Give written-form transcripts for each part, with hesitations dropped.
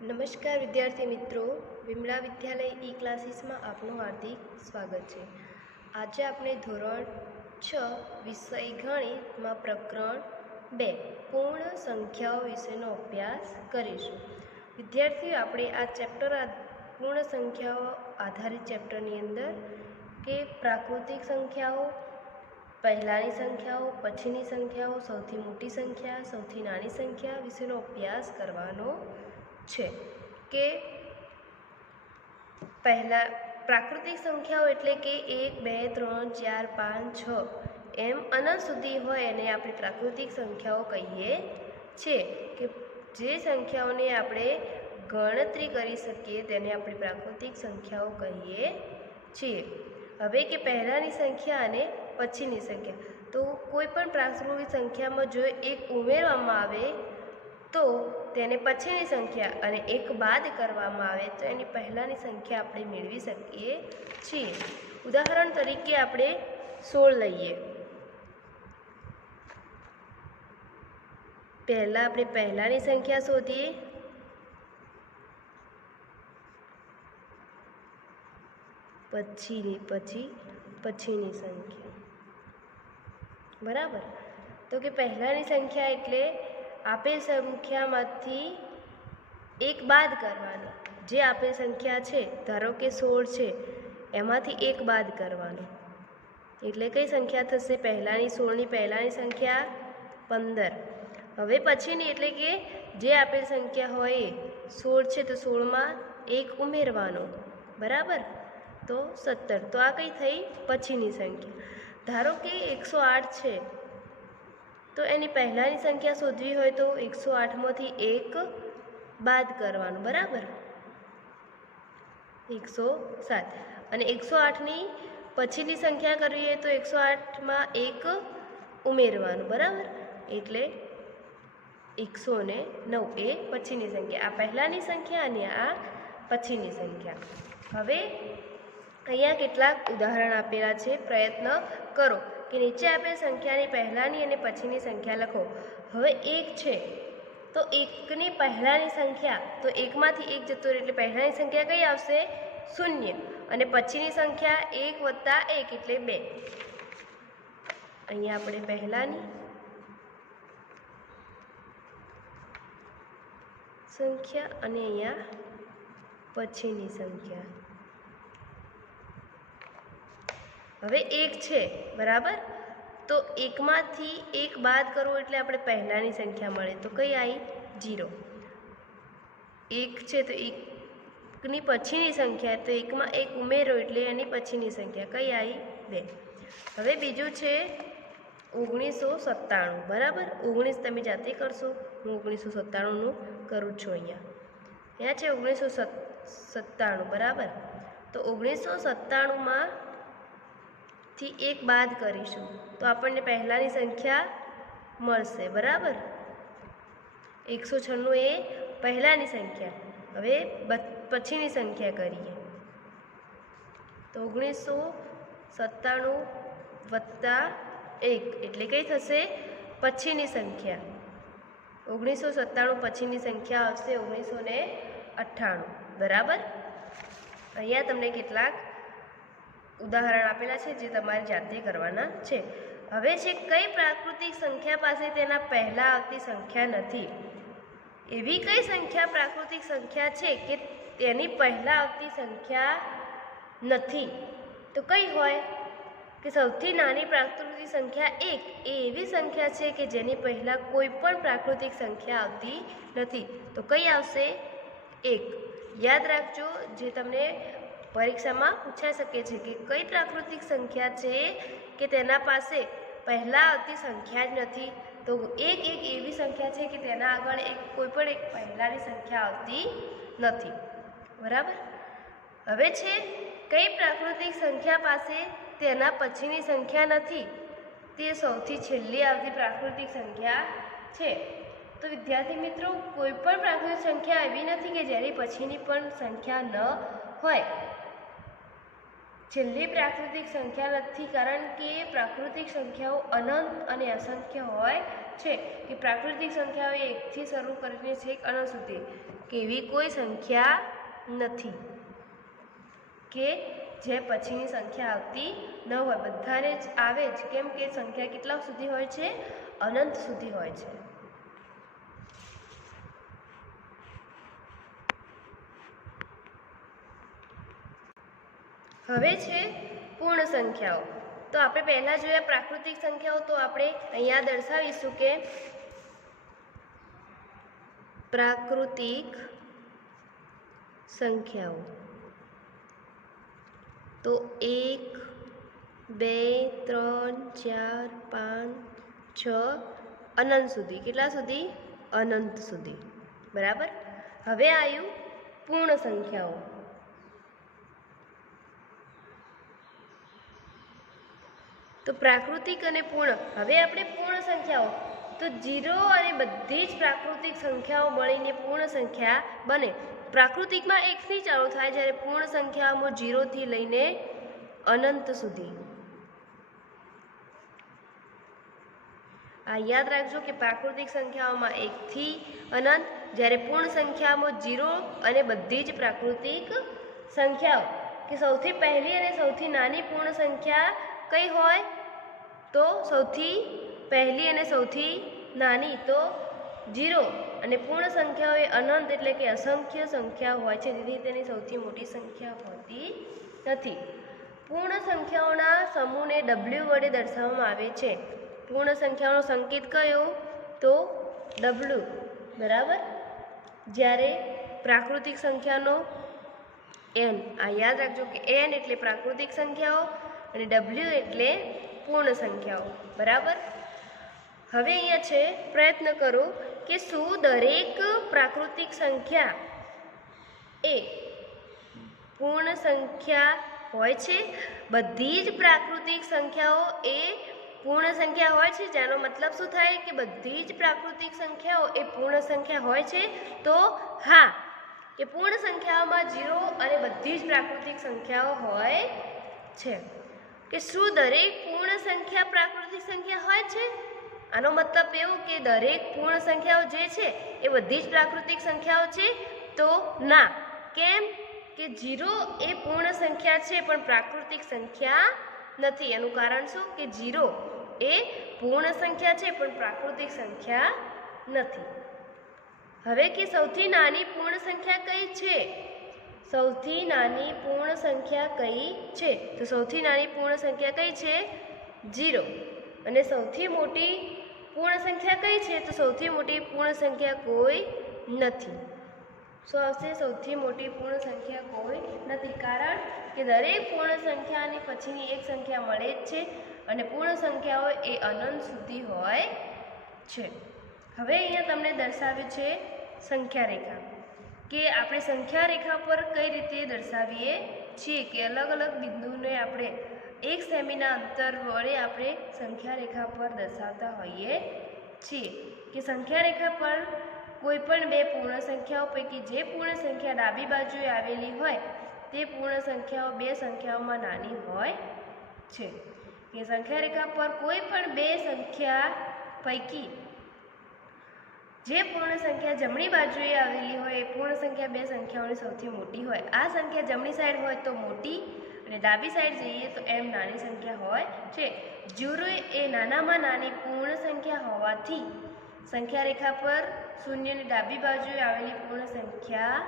નમસ્કાર વિદ્યાર્થી મિત્રો, વિમલા વિદ્યાલય ઈ ક્લાસીસમાં આપનું હાર્દિક સ્વાગત છે। આજે આપણે ધોરણ 6 વિષય ગણિતમાં પ્રકરણ 2 પૂર્ણ સંખ્યાઓ વિશેનો અભ્યાસ કરીશું। વિદ્યાર્થીઓ, આપણે આ ચેપ્ટર પૂર્ણ સંખ્યાઓ આધારિત ચેપ્ટરની અંદર કે પ્રાકૃતિક સંખ્યાઓ, પહેલાની સંખ્યાઓ, પછીની સંખ્યાઓ, સૌથી મોટી સંખ્યા, સૌથી નાની સંખ્યા વિશેનો અભ્યાસ કરવાનો છે। કે પહેલા પ્રાકૃતિક સંખ્યાઓ એટલે કે 1 2 3 4 5 6 એમ અનંત સુધી હોય એને આપણે પ્રાકૃતિક સંખ્યાઓ કહીએ છીએ। કે જે સંખ્યાઓને આપણે ગણતરી કરી શકીએ તેને આપણે પ્રાકૃતિક સંખ્યાઓ કહીએ છીએ। હવે કે પહેલાની સંખ્યા અને પછીની સંખ્યા, તો કોઈ પણ પ્રાકૃતિક સંખ્યામાં જો એક ઉમેરવામાં આવે તો તેને પછીની સંખ્યા અને એક બાદ કરવામાં આવે તો એની પહેલાંની સંખ્યા આપણે મેળવી શકીએ છીએ। ઉદાહરણ તરીકે આપણે 16 લઈએ। પહેલાં આપણે પહેલાંની સંખ્યા શોધીએ, પછીની સંખ્યા, બરાબર। તો કે પહેલાંની સંખ્યા એટલે આપેલ સંખ્યામાંથી એક બાદ કરવાનો। જે આપેલ સંખ્યા છે, ધારો કે 16 છે, એમાંથી એક બાદ કરવાનો એટલે કઈ સંખ્યા થશે? પહેલાંની 16ની પહેલાંની સંખ્યા 15। હવે પછીની એટલે કે જે આપેલ સંખ્યા હોય એ 16 છે તો 16માં એક ઉમેરવાનો, બરાબર, તો 17। તો આ કઈ થઈ? પછીની સંખ્યા। ધારો કે 108 છે તો એની પહેલાંની સંખ્યા શોધવી હોય તો 108માંથી એક બાદ કરવાનું, બરાબર, 107। અને 108ની પછીની સંખ્યા કરવી હોય તો 108માં એક ઉમેરવાનું, બરાબર, એટલે 109 એ પછીની સંખ્યા। આ પહેલાંની સંખ્યા અને આ પછીની સંખ્યા। હવે અહીંયા કેટલાક ઉદાહરણ આપેલા છે, પ્રયત્ન કરો કે નીચે આપેલ સંખ્યાની પહેલાંની અને પછીની સંખ્યા લખો। હવે 1 છે તો 1ની પહેલાંની સંખ્યા, તો 1માંથી 1 જતો રહે એટલે પહેલાંની સંખ્યા કઈ આવશે? 0। અને પછીની સંખ્યા 1 + 1 એટલે 2। અહીંયા આપણે પહેલાંની સંખ્યા અને અહીંયા પછીની સંખ્યા। હવે 1 છે, બરાબર, તો 1માંથી 1 બાદ કરવો એટલે આપણે પહેલાંની સંખ્યા મળે, તો કઈ આવી? 0। 1 છે તો 1ની પછીની સંખ્યા, તો 1માં 1 ઉમેરો એટલે એની પછીની સંખ્યા કઈ આવી? 2। હવે બીજું છે 1997, બરાબર। 19 તમે જાતે કરશો, હું 1997નું કરું છું। અહીંયા છે 1997, બરાબર। તો 1997માં થી એક બાદ કરીશું તો આપણને પહેલાંની સંખ્યા મળશે, બરાબર। 196 એ પહેલાંની સંખ્યા। હવે પછીની સંખ્યા કરીએ તો 1997 + 1 એટલે કઈ થશે? પછીની સંખ્યા। 1997 પછીની સંખ્યા આવશે 1998, બરાબર। અહીંયા તમને કેટલાક ઉદાહરણ આપેલા છે જે તમારે જાતે કરવાના છે। હવે છે કઈ પ્રાકૃતિક સંખ્યા પાસે તેના પહેલાં આવતી સંખ્યા નથી? એવી કઈ સંખ્યા પ્રાકૃતિક સંખ્યા છે કે તેની પહેલાં આવતી સંખ્યા નથી? તો કઈ હોય? કે સૌથી નાની પ્રાકૃતિક સંખ્યા 1 એ એવી સંખ્યા છે કે જેની પહેલાં કોઈ પણ પ્રાકૃતિક સંખ્યા આવતી નથી, તો કઈ આવશે? 1। યાદ રાખજો, જે તમને પરીક્ષામાં પૂછાઈ શકે છે કે કઈ પ્રાકૃતિક સંખ્યા છે કે તેના પાસે પહેલાં આવતી સંખ્યા જ નથી? તો 1 એક એવી સંખ્યા છે કે તેના આગળ કોઈ પણ એક પહેલાંની સંખ્યા આવતી નથી, બરાબર। હવે છે કઈ પ્રાકૃતિક સંખ્યા પાસે તેના પછીની સંખ્યા નથી? તે સૌથી છેલ્લી આવતી પ્રાકૃતિક સંખ્યા છે। તો વિદ્યાર્થી મિત્રો, કોઈ પણ પ્રાકૃતિક સંખ્યા એવી નથી કે જેની પછીની પણ સંખ્યા ન હોય। છેલ્લી પ્રાકૃતિક સંખ્યા નથી, કારણ કે પ્રાકૃતિક સંખ્યાઓ અનંત અને અસંખ્ય હોય છે. કે પ્રાકૃતિક સંખ્યાઓ એકથી શરૂ કરીને છેક અનંત સુધી કે એવી કોઈ સંખ્યા નથી કે જે પછીની સંખ્યા આવતી ન હોય. બધાને જ આવે જ, કેમ કે સંખ્યા કેટલા સુધી હોય છે? અનંત સુધી હોય છે. હવે છે પૂર્ણ સંખ્યાઓ. તો આપણે પહેલાં જોયા પ્રાકૃતિક સંખ્યાઓ, તો આપણે અહીંયા દર્શાવીશું કે પ્રાકૃતિક સંખ્યાઓ તો 1, 2, 3, 4, 5, 6 અનંત સુધી. કેટલા સુધી? અનંત સુધી. બરાબર. હવે આવ્યું પૂર્ણ સંખ્યાઓ. તો પ્રાકૃતિક અને પૂર્ણ. હવે આપણે પૂર્ણ સંખ્યાઓ, તો 0 અને બધી જ પ્રાકૃતિક સંખ્યાઓ મળીને પૂર્ણ સંખ્યા બને. પ્રાકૃતિકમાં 1થી ચાલુ થાય, જ્યારે પૂર્ણ સંખ્યામાં 0થી લઈને અનંત સુધી. આ યાદ રાખજો કે પ્રાકૃતિક સંખ્યાઓમાં 1થી અનંત, જ્યારે પૂર્ણ સંખ્યામાં 0 અને બધી જ પ્રાકૃતિક સંખ્યાઓ. કે સૌથી પહેલી અને સૌથી નાની પૂર્ણ સંખ્યા કઈ હોય? તો સૌથી પહેલી અને સૌથી નાની તો 0, અને પૂર્ણ સંખ્યાઓ એ અનંત એટલે કે અસંખ્ય સંખ્યા હોય છે, જેથી તેની સૌથી મોટી સંખ્યા હોતી નથી. પૂર્ણ સંખ્યાઓના સમૂહને W વડે દર્શાવવામાં આવે છે. પૂર્ણ સંખ્યાઓનો સંકેત કયો? તો W. બરાબર. જ્યારે પ્રાકૃતિક સંખ્યાનો N. આ યાદ રાખજો કે N એટલે પ્રાકૃતિક સંખ્યાઓ અને W એટલે પૂર્ણ સંખ્યાઓ. બરાબર. હવે અહીંયા છે, પ્રયત્ન કરો કે શું દરેક પ્રાકૃતિક સંખ્યા એ પૂર્ણ સંખ્યા હોય છે? બધી જ પ્રાકૃતિક સંખ્યાઓ એ પૂર્ણ સંખ્યા હોય છે. જેનો મતલબ શું થાય? કે બધી જ પ્રાકૃતિક સંખ્યાઓ એ પૂર્ણ સંખ્યા હોય છે. તો હા, કે પૂર્ણ સંખ્યાઓમાં 0 અને બધી જ પ્રાકૃતિક સંખ્યાઓ હોય છે. કે શું દરેક પૂર્ણ સંખ્યા પ્રાકૃતિક સંખ્યા હોય છે? આનો મતલબ એવો કે દરેક પૂર્ણ સંખ્યાઓ જે છે એ બધી જ પ્રાકૃતિક સંખ્યાઓ છે? તો ના. કેમ? કે 0 એ પૂર્ણ સંખ્યા છે પણ પ્રાકૃતિક સંખ્યા નથી. એનું કારણ શું? કે 0 એ પૂર્ણ સંખ્યા છે પણ પ્રાકૃતિક સંખ્યા નથી. હવે કે સૌથી નાની પૂર્ણ સંખ્યા કઈ છે? સૌથી નાની પૂર્ણ સંખ્યા કઈ છે? તો સૌથી નાની પૂર્ણ સંખ્યા કઈ છે? 0. અને સૌથી મોટી પૂર્ણ સંખ્યા કઈ છે? તો સૌથી મોટી પૂર્ણ સંખ્યા કોઈ નથી. શું આવશે? સૌથી મોટી પૂર્ણ સંખ્યા કોઈ નથી. કારણ કે દરેક પૂર્ણ સંખ્યાની પછીની એક સંખ્યા મળે જ છે, અને પૂર્ણ સંખ્યાઓ એ અનંત સુધી હોય છે. હવે અહીંયા તમને દર્શાવ્યું છે સંખ્યા રેખા. કે આપણે સંખ્યા રેખા પર કઈ રીતે દર્શાવીએ છીએ? કે અલગ અલગ બિંદુને આપણે 1 સેમીના અંતર વડે આપણે સંખ્યા રેખા પર દર્શાવતા હોઈએ છીએ. કે સંખ્યા રેખા પર કોઈ પણ બે પૂર્ણ સંખ્યાઓ પૈકી જે પૂર્ણ સંખ્યા ડાબી બાજુએ આવેલી હોય તે પૂર્ણ સંખ્યાઓ બે સંખ્યાઓમાં નાની હોય છે. કે સંખ્યા રેખા પર કોઈ પણ બે સંખ્યા પૈકી જે પૂર્ણ સંખ્યા જમણી બાજુએ આવેલી હોય એ પૂર્ણ સંખ્યા બે સંખ્યાઓની સૌથી મોટી હોય. આ સંખ્યા જમણી સાઈડ હોય તો મોટી અને ડાબી સાઈડ જઈએ તો એમ નાની સંખ્યા હોય છે. 0 એ નાનામાં નાની પૂર્ણ સંખ્યા હોવાથી સંખ્યા રેખા પર શૂન્યની ડાબી બાજુએ આવેલી પૂર્ણ સંખ્યા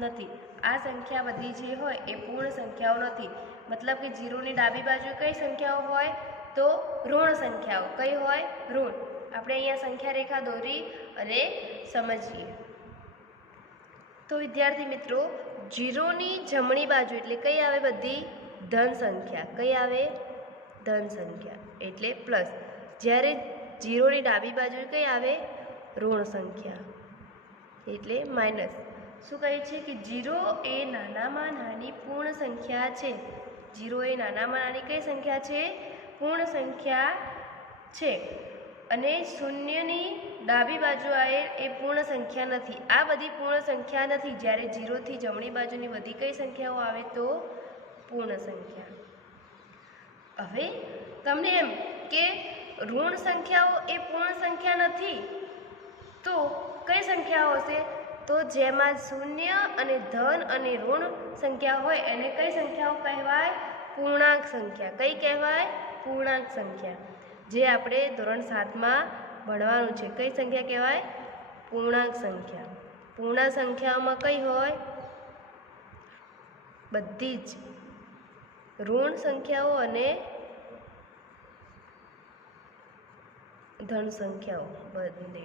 નથી. આ સંખ્યા બધી જે હોય એ પૂર્ણ સંખ્યાઓ નથી. મતલબ કે 0ની ડાબી બાજુએ કઈ સંખ્યાઓ હોય? તો ઋણ સંખ્યાઓ. કઈ હોય? ઋણ. આપણે અહીંયા સંખ્યા રેખા દોરી અને સમજીએ. તો વિદ્યાર્થી મિત્રો, 0ની જમણી બાજુ એટલે કઈ આવે? બધી ધન સંખ્યા. કઈ આવે? ધન સંખ્યા એટલે પ્લસ. જ્યારે 0ની ડાબી બાજુ કઈ આવે? ઋણ સંખ્યા એટલે માઇનસ. શું કહે છે? કે 0 એ નાનામાં નાની પૂર્ણ સંખ્યા છે. 0 એ નાનામાં નાની કઈ સંખ્યા છે? પૂર્ણ સંખ્યા છે. અને શૂન્યની ડાબી બાજુ આવે એ પૂર્ણ સંખ્યા નથી. આ બધી પૂર્ણ સંખ્યા નથી. જ્યારે 0થી જમણી બાજુની બધી કઈ સંખ્યાઓ આવે? તો પૂર્ણ સંખ્યા. હવે તમને એમ કે ઋણ સંખ્યાઓ એ પૂર્ણ સંખ્યા નથી, તો કઈ સંખ્યાઓ હશે? તો જેમાં શૂન્ય અને ધન અને ઋણ સંખ્યા હોય એને કઈ સંખ્યાઓ કહેવાય? પૂર્ણાંક સંખ્યા. કઈ કહેવાય? પૂર્ણાંક સંખ્યા. જે આપણે ધોરણ 7માં ભણવાનું છે. કઈ સંખ્યા કહેવાય? પૂર્ણાંક સંખ્યા. પૂર્ણાંક સંખ્યાઓમાં કઈ હોય? બધી જ ઋણ સંખ્યાઓ અને ધન સંખ્યાઓ બંને.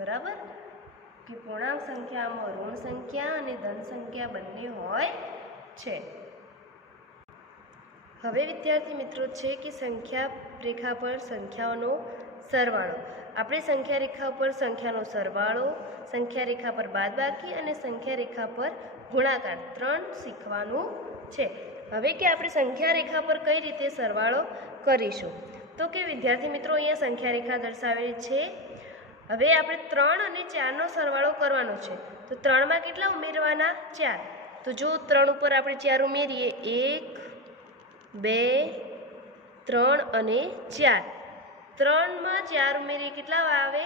બરાબર? કે પૂર્ણાંક સંખ્યામાં ઋણ સંખ્યા અને ધન સંખ્યા બંને હોય છે. હવે વિદ્યાર્થી મિત્રો છે કે સંખ્યા રેખા પર સંખ્યાઓનો સરવાળો. આપણે સંખ્યા રેખા પર સંખ્યાનો સરવાળો, સંખ્યા રેખા પર બાદબાકી અને સંખ્યા રેખા પર ગુણાકાર 3 શીખવાનું છે. હવે કે આપણે સંખ્યા રેખા પર કઈ રીતે સરવાળો કરીશું? તો કે વિદ્યાર્થી મિત્રો અહીંયા સંખ્યા રેખા દર્શાવેલી છે. હવે આપણે 3 અને 4નો સરવાળો કરવાનો છે. તો 3માં કેટલા ઉમેરવાના? 4. તો જો 3 ઉપર આપણે 4 ઉમેરીએ, 1 2 3 અને 4. 3માં 4 ઉમેરીએ કેટલા આવે?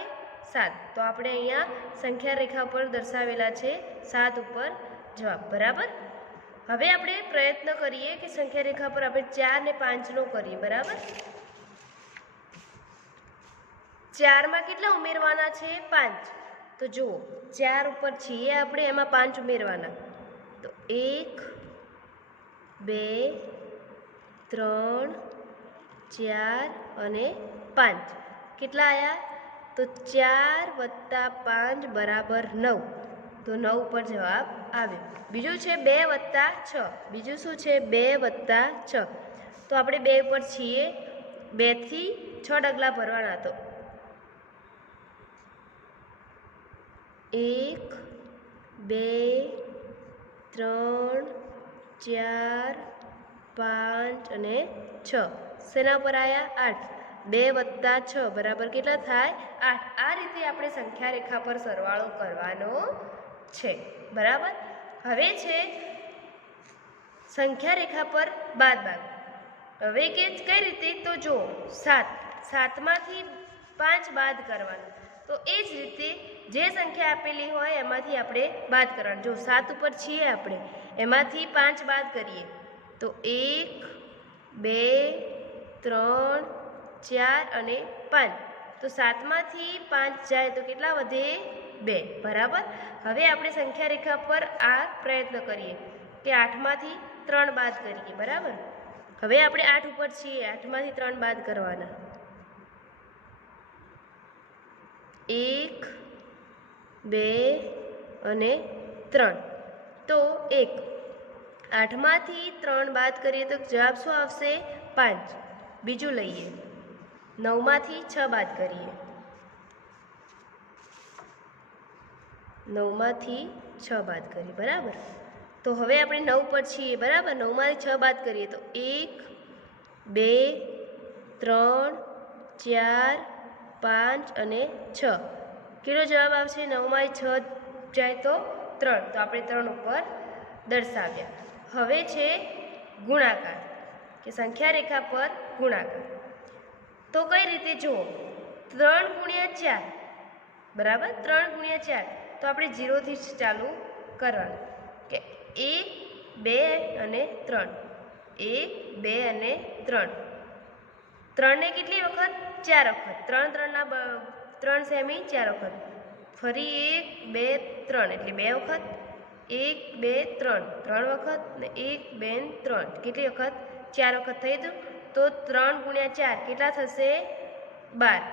7. તો આપણે અહીંયા સંખ્યા રેખા પર દર્શાવેલા છે 7 ઉપર જવાબ. બરાબર? હવે આપણે પ્રયત્ન કરીએ કે સંખ્યા રેખા પર આપણે 4 ને 5નો કરીએ. બરાબર? 4માં કેટલા ઉમેરવાના છે? 5. તો જુઓ 4 ઉપર છીએ આપણે, એમાં 5 ઉમેરવાના. તો 1 2 3 4 અને 5. કેટલા આવ્યા? તો 4 + 5 બરાબર 9. તો 9 ઉપર જવાબ આવ્યો. બીજું છે 2 + 6. બીજું શું છે? 2 + 6. તો આપણે 2 ઉપર છીએ, 2 થી 6 ડગલા ભરવાના. તો 1 2 3 4 5 અને 6. શેના પર આવ્યા? 8. 2 + 6 બરાબર કેટલા થાય? 8. આ રીતે આપણે સંખ્યા રેખા પર સરવાળો કરવાનો છે. બરાબર? હવે છે સંખ્યા રેખા પર બાદબાકી. હવે કે કઈ રીતે? તો જો 7. 7માંથી 5 બાદ કરવાના. તો એ જ રીતે જે સંખ્યા આપેલી હોય એમાંથી આપણે બાદ કરવાનું. જો 7 ઉપર છીએ આપણે, એમાંથી 5 બાદ કરીએ તો 1 2 3 4 અને 5. તો 7માંથી 5 જાય તો કેટલા વધે? 2. બરાબર? હવે આપણે સંખ્યા રેખા પર આ પ્રયત્ન કરીએ કે 8માંથી 3 બાદ કરીએ. બરાબર? હવે આપણે 8 ઉપર છીએ, 8માંથી 3 બાદ કરવાના. 1 2 અને 3. તો 1. 8માંથી 3 બાદ કરીએ તો જવાબ શું આવશે? 5. બીજું લઈએ, 9માંથી 6 બાદ કરીએ. 9માંથી 6 બાદ કરીએ. બરાબર? તો હવે આપણે 9 પર છીએ. બરાબર? 9માંથી 6 બાદ કરીએ તો 1 2 3 4 5 અને 6. કેટલો જવાબ આવશે? 9માંથી 6 જાય તો 3. તો આપણે 3 ઉપર દર્શાવ્યા. હવે છે ગુણાકાર, કે સંખ્યા રેખા પર ગુણાકાર. તો કઈ રીતે? જુઓ 3 × 4. બરાબર? 3 × 4. તો આપણે 0થી જ ચાલુ કરવાનું કે 1 2 અને 3. 1 2 અને 3. 3 ને કેટલી વખત? 4 વખત. 3 સેમી 4 વખત. ફરી 1 2 3 એટલે 2 વખત. 1 2 3 3 વખત ને 1 2 3 કેટલી વખત? 4 વખત થઈ હતું. તો 3 × 4 કેટલા થશે? 12.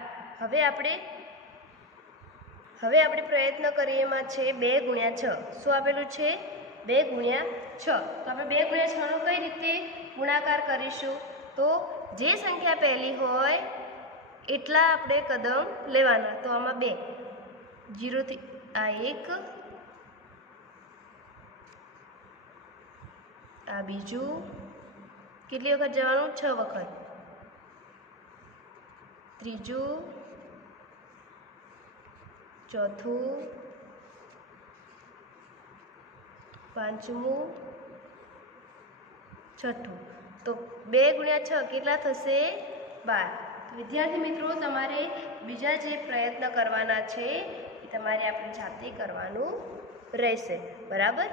હવે આપણે પ્રયત્ન કરીએ, એમાં છે 2 × 6. શું આપેલું છે? 2 × 6. તો આપણે 2 × 6નો કઈ રીતે ગુણાકાર કરીશું? તો જે સંખ્યા પહેલી હોય એટલા આપણે કદમ લેવાના. તો આમાં 2, 0થી આ 1, આ બીજું, કેટલી વખત જવાનું? 6 વખત. ત્રીજું, ચોથું, પાંચમું, છઠ્ઠું. તો 2 ગુણ્યા 6 કેટલા થશે? 12। વિદ્યાર્થી મિત્રો, તમારે બીજા જે પ્રયત્ન કરવાના છે એ તમારે આપણે જાતે કરવાનું રહેશે, બરાબર?